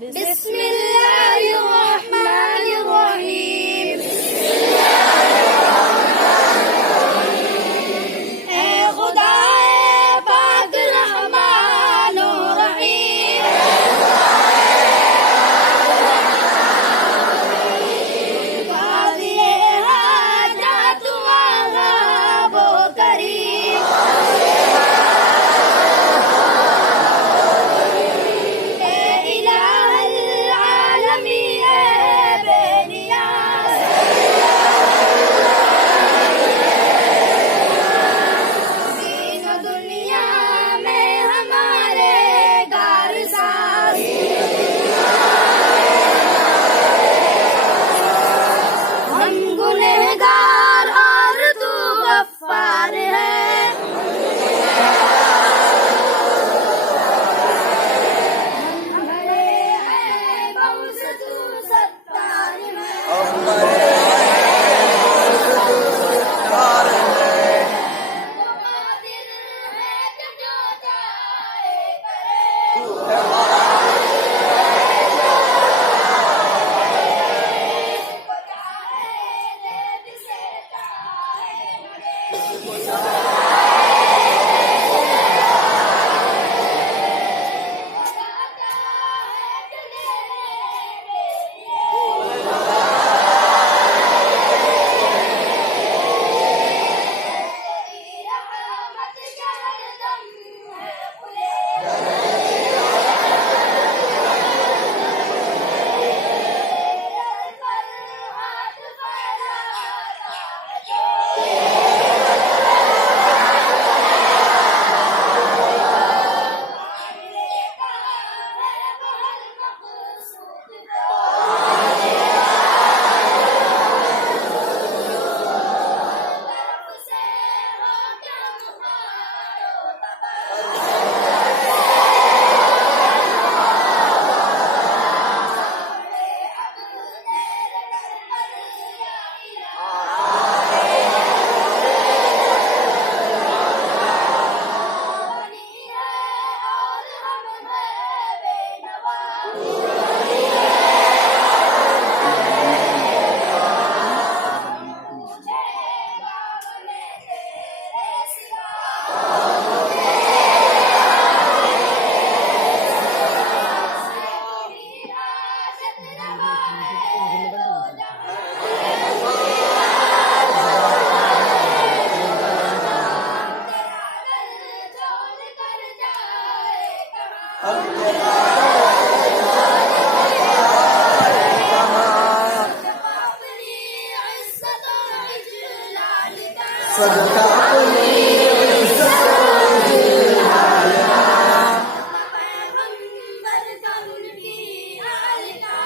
बिस्मिल्लाहिर्रहमानिर्रहीम। ऐ खुदाए पाक रहमान और रहीम, काज़िए हाजत वहाब व करीम, ऐ इलाहल आलमी है बेनियाज़, दीन व दुनिया में हमारे कारसाज, हम गुनहगार और तू गफ्फार है, हमारे ऐबों से तू सत्तार है, कादिर है कि जो चाहे करे, को चाहे दे जिसे चाहे न दे, चाहता है कि ले मेरे लिए, तेरी रहमत के हरदम है खुले, पर हाथ फैलाता है जो, मांगने का है वो हर मक़सूद को, तरफ से हो के हमारो तबा, अब तेरे दर पर या इलाही, बनी है और हम हैं बेनवा, पूछेगा हमें तेरे सिवा, मेरी हाजत रवा है दो जहां, तेरा दर छोड़ कर जाए कहाँ, अपनी इज्जत और इजलाल का पैगंबर का उनकी आल का,